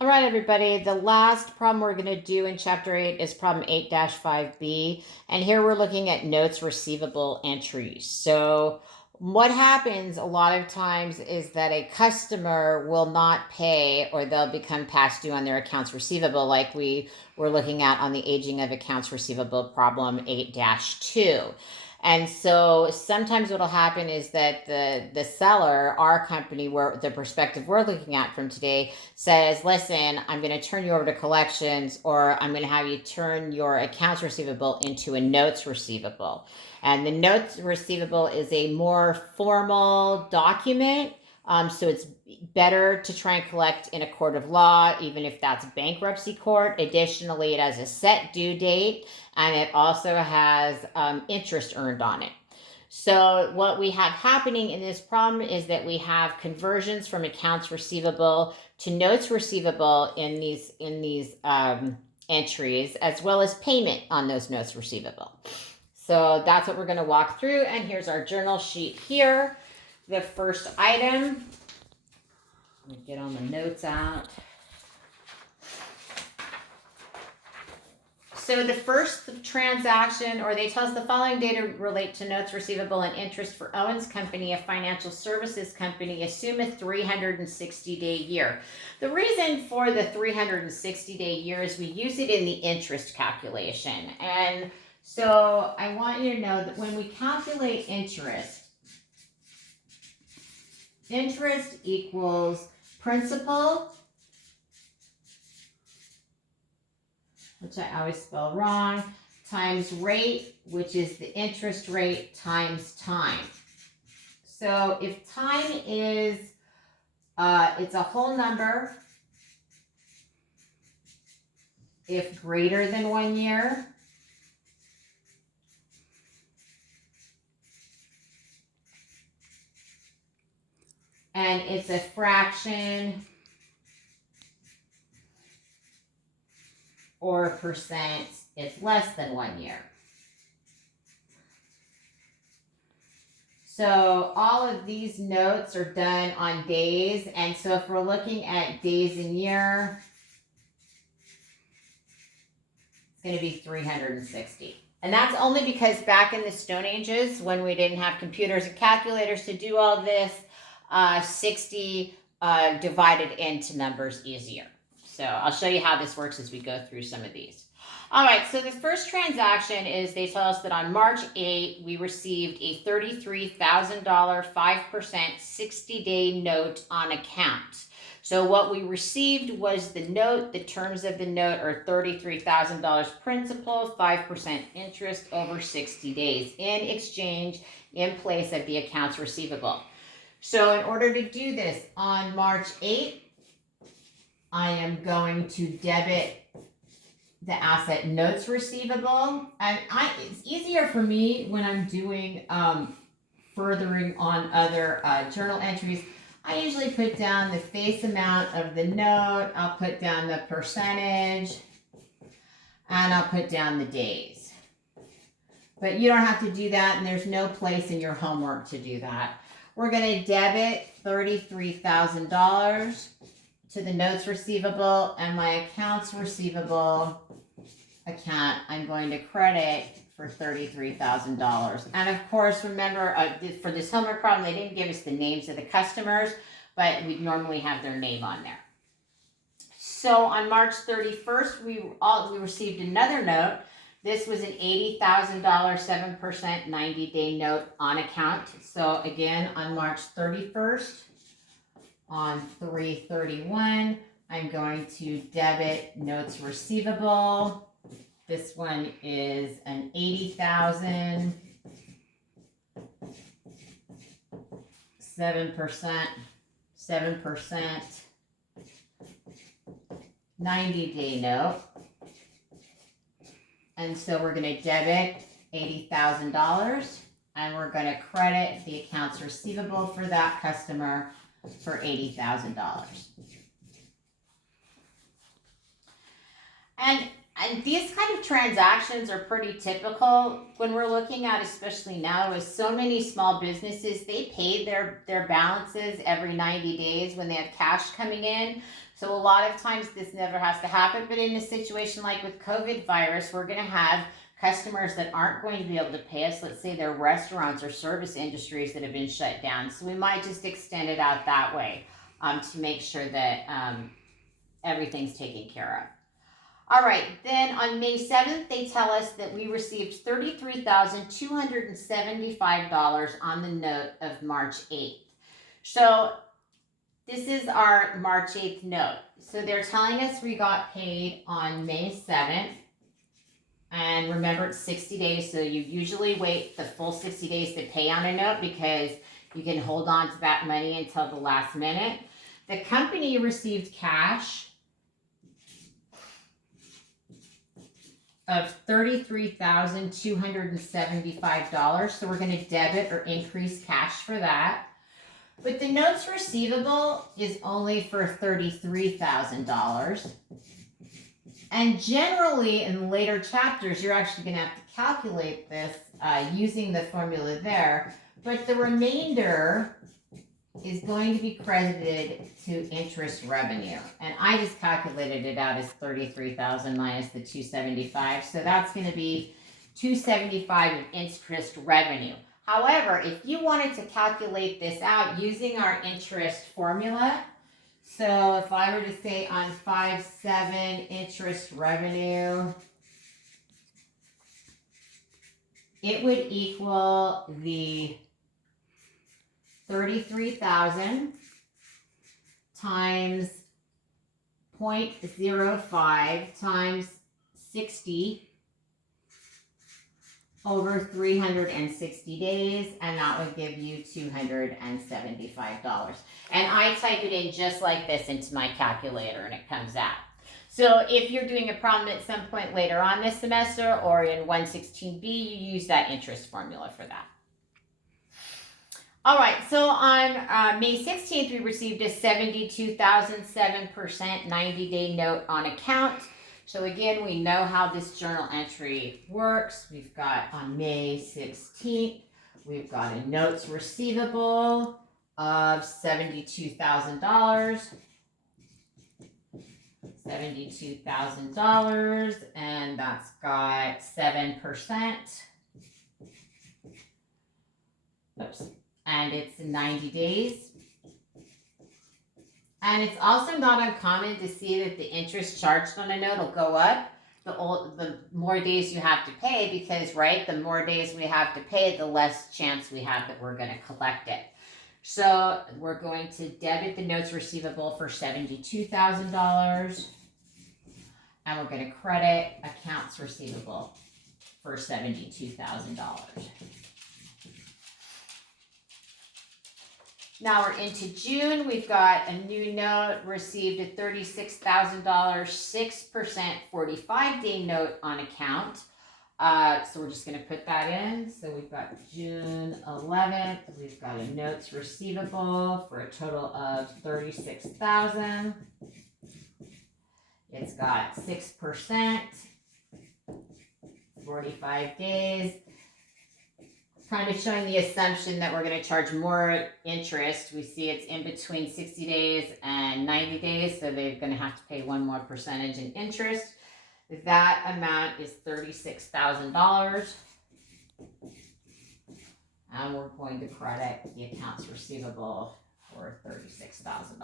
All right, everybody. The last problem we're going to do in Chapter 8 is problem 8-5b. And here we're looking at notes receivable entries. So what happens a lot of times is that a customer will not pay, or they'll become past due on their accounts receivable, like we were looking at on the aging of accounts receivable problem 8-2. And so sometimes what'll happen is that the seller, our company, where the perspective we're looking at from today, says, listen, I'm going to turn you over to collections, or I'm going to have you turn your accounts receivable into a notes receivable. And the notes receivable is a more formal document. So it's better to try and collect in a court of law, even if that's bankruptcy court. Additionally, it has a set due date, and it also has interest earned on it. So what we have happening in this problem is that we have conversions from accounts receivable to notes receivable in these entries, as well as payment on those notes receivable. So that's what we're going to walk through. And here's our journal sheet here. The first item, let me get all the notes out. So the first transaction, or they tell us the following data relate to notes receivable and interest for Owens Company, a financial services company. Assume a 360-day year. The reason for the 360-day year is we use it in the interest calculation. And so I want you to know that when we calculate interest equals principal, which I always spell wrong, times rate, which is the interest rate, times time. So if time is, it's a whole number, if greater than 1 year, and it's a fraction or percent if less than 1 year. So all of these notes are done on days. And so if we're looking at days in year, it's going to be 360. And that's only because back in the Stone Ages, when we didn't have computers and calculators to do all this, 60 divided into numbers easier. So I'll show you how this works as we go through some of these. All right, so the first transaction is they tell us that on March 8, we received a $33,000 5% 60-day note on account. So what we received was the note. The terms of the note are $33,000 principal, 5% interest over 60 days in exchange in place of the accounts receivable. So in order to do this, on March 8th, I am going to debit the asset notes receivable. And it's easier for me when I'm doing furthering on other journal entries. I usually put down the face amount of the note, I'll put down the percentage, and I'll put down the days. But you don't have to do that, and there's no place in your homework to do that. We're going to debit $33,000 to the notes receivable, and my accounts receivable account, I'm going to credit for $33,000. And of course, remember, for this homework problem, they didn't give us the names of the customers, but we'd normally have their name on there. So on March 31st, we received another note. This was an $80,000 7% 90-day note on account. So again, on March 31st, on 3/31, I'm going to debit notes receivable. This one is an $80,000 7% 90-day note. And so we're going to debit $80,000, and we're going to credit the accounts receivable for that customer for $80,000. And And these kind of transactions are pretty typical when we're looking at, especially now, with so many small businesses, they pay their balances every 90 days when they have cash coming in. So a lot of times this never has to happen. But in a situation like with COVID virus, we're going to have customers that aren't going to be able to pay us. Let's say they're restaurants or service industries that have been shut down. So we might just extend it out that way to make sure that everything's taken care of. All right, then on May 7th, they tell us that we received $33,275 on the note of March 8th. So this is our March 8th note. So they're telling us we got paid on May 7th. And remember, it's 60 days, so you usually wait the full 60 days to pay on a note because you can hold on to that money until the last minute. The company received cash of $33,275. So we're going to debit or increase cash for that. But the notes receivable is only for $33,000. And generally in later chapters, you're actually going to have to calculate this using the formula there. But the remainder is going to be credited to interest revenue. And I just calculated it out as 33,000 minus the 275. So that's going to be 275 of interest revenue. However, if you wanted to calculate this out using our interest formula, so if I were to say on 5/7 interest revenue, it would equal the 33,000 times 0.05 times 60 over 360 days, and that would give you $275. And I type it in just like this into my calculator and it comes out. So if you're doing a problem at some point later on this semester or in 116B, you use that interest formula for that. All right, so on May 16th, we received a $72,007 90-day note on account. So again, we know how this journal entry works. We've got on May 16th, we've got a notes receivable of $72,000. $72,000, and that's got 7%. Oops. And it's 90 days. And it's also not uncommon to see that the interest charged on a note will go up the more days you have to pay because, right, the more days we have to pay, the less chance we have that we're going to collect it. So we're going to debit the notes receivable for $72,000. And we're going to credit accounts receivable for $72,000. Now we're into June. We've got a new note, received a $36,000, 6% 45-day note on account. So we're just going to put that in. So we've got June 11th. We've got a notes receivable for a total of $36,000. It's got 6%, 45 days. Kind of showing the assumption that we're going to charge more interest. We see it's in between 60 days and 90 days, so they're going to have to pay one more percentage in interest. That amount is $36,000. And we're going to credit the accounts receivable for $36,000.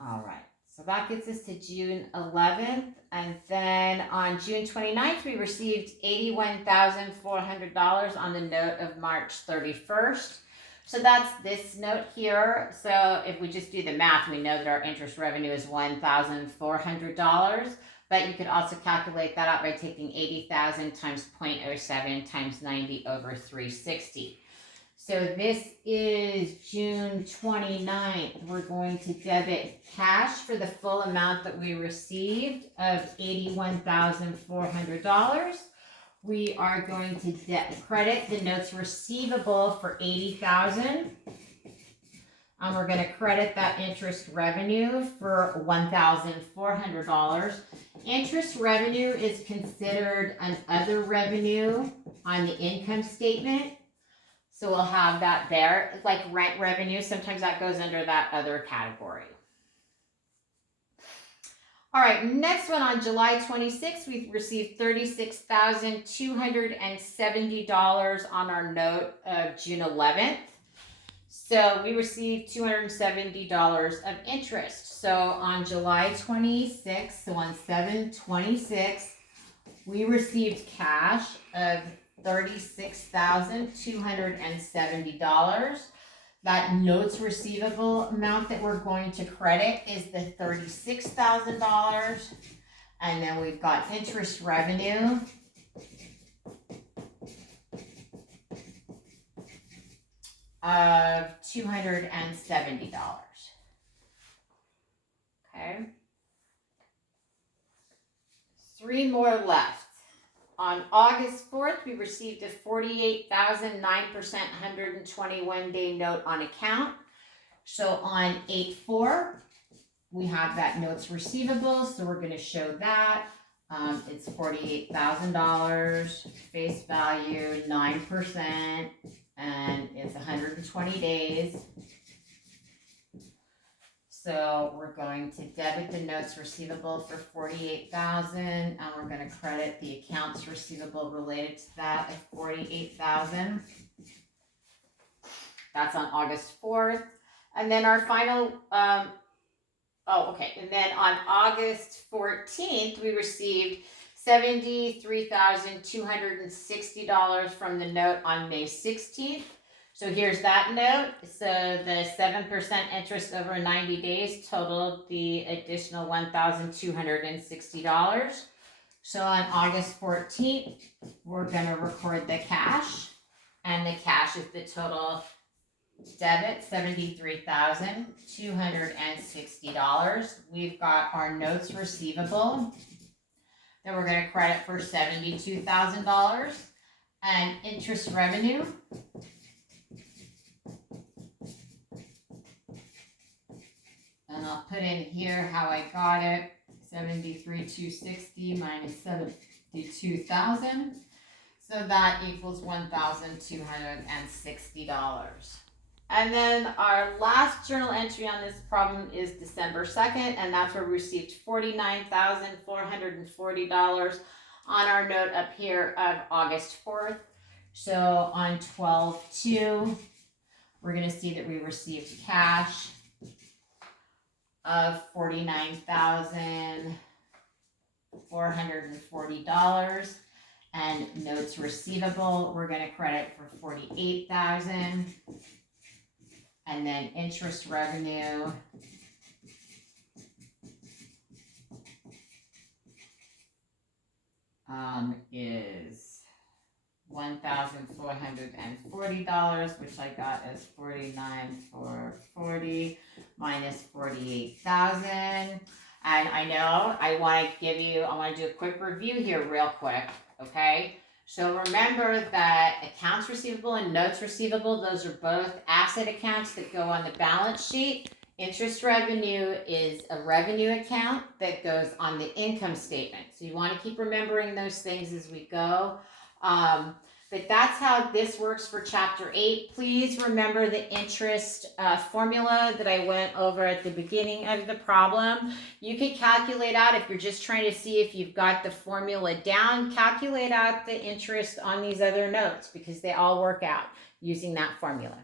All right. So that gets us to June 11th. And then on June 29th, we received $81,400 on the note of March 31st. So that's this note here. So if we just do the math, we know that our interest revenue is $1,400. But you could also calculate that out by taking 80,000 times 0.07 times 90 over 360. So this is June 29th. We're going to debit cash for the full amount that we received of $81,400. We are going to credit the notes receivable for $80,000. and we're going to credit that interest revenue for $1,400. Interest revenue is considered an other revenue on the income statement. So we'll have that there. It's like rent revenue. Sometimes that goes under that other category. All right, next one on July 26th, we received $36,270 on our note of June 11th. So we received $270 of interest. So on July 26th, so on 7/26, we received cash of $36,270. That notes receivable amount that we're going to credit is the $36,000. And then we've got interest revenue of $270. Okay. 3 more left. On August 4th, we received a $48,000 9% 121-day note on account. So on 8/4, we have that notes receivable. So we're going to show that. It's $48,000, face value 9%, and it's 120 days. So we're going to debit the notes receivable for $48,000, and we're going to credit the accounts receivable related to that of $48,000. That's on August 4th. And then our final, and then on August 14th, we received $73,260 from the note on May 16th. So here's that note. So the 7% interest over 90 days totaled the additional $1,260. So on August 14th, we're going to record the cash. And the cash is the total debit, $73,260. We've got our notes receivable that we're going to credit for $72,000. And interest revenue, and I'll put in here how I got it, $73,260 minus $72,000. So that equals $1,260. And then our last journal entry on this problem is December 2nd, and that's where we received $49,440 on our note up here of August 4th. So on 12/2, we're going to see that we received cash of $49,440, and notes receivable we're going to credit for $48,000, and then interest revenue is $1,440, which I got as $49,440 minus $48,000. And I know I want to do a quick review here real quick, okay? So remember that accounts receivable and notes receivable, those are both asset accounts that go on the balance sheet. Interest revenue is a revenue account that goes on the income statement. So you want to keep remembering those things as we go. But that's how this works for Chapter 8. Please remember the interest formula that I went over at the beginning of the problem. You can calculate out, if you're just trying to see if you've got the formula down, calculate out the interest on these other notes because they all work out using that formula.